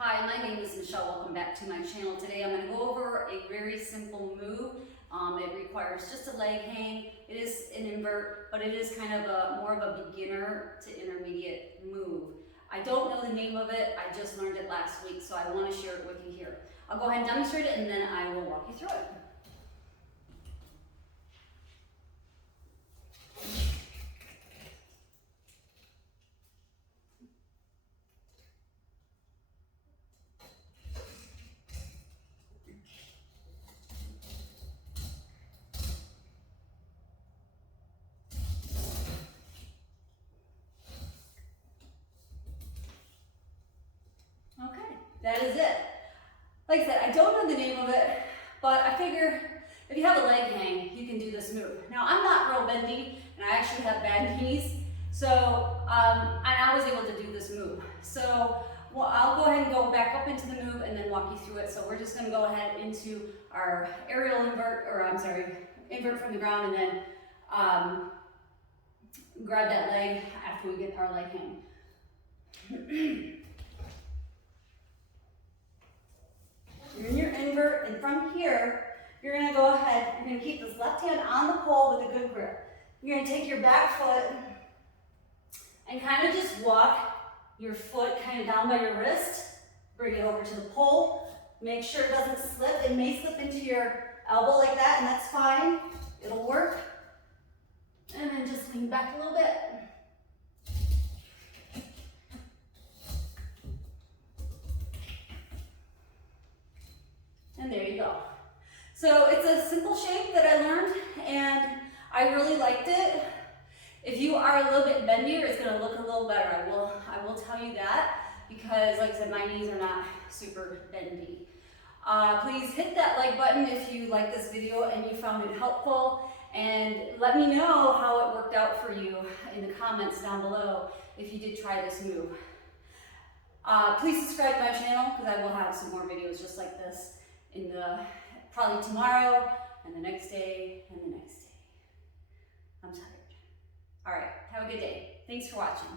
Hi, my name is Michelle. Welcome back to my channel. Today I'm going to go over a very simple move. It requires just a leg hang. It is an invert, but it is kind of more of a beginner to intermediate move. I don't know the name of it. I just learned it last week, so I want to share it with you here. I'll go ahead and demonstrate it, and then I will walk you through it. Okay, that is it. Like I said, I don't know the name of it, but I figure if you have a leg hang, you can do this move. Now, I'm not real bendy, and I actually have bad knees, so and I was able to do this move. So I'll go ahead and go back up into the move and then walk you through it. So we're just going to go ahead into our aerial invert, or I'm sorry, invert from the ground, and then grab that leg after we get our leg hang. You're in your invert, and from here, you're going to go ahead, you're going to keep this left hand on the pole with a good grip. You're going to take your back foot and kind of just walk your foot kind of down by your wrist, bring it over to the pole, make sure it doesn't slip. It may slip into your elbow like that, and that's fine. It'll work. And then just lean back a little bit. And there you go. So it's a simple shape that I learned, and I really liked it. If you are a little bit bendier, it's going to look a little better. I will tell you that, because like I said, my knees are not super bendy. Please hit that like button if you like this video and you found it helpful, and let me know how it worked out for you in the comments down below if you did try this move. Please subscribe to my channel, because I will have some more videos just like this in probably tomorrow and the next day and the next day. I'm tired. All right, have a good day. Thanks for watching.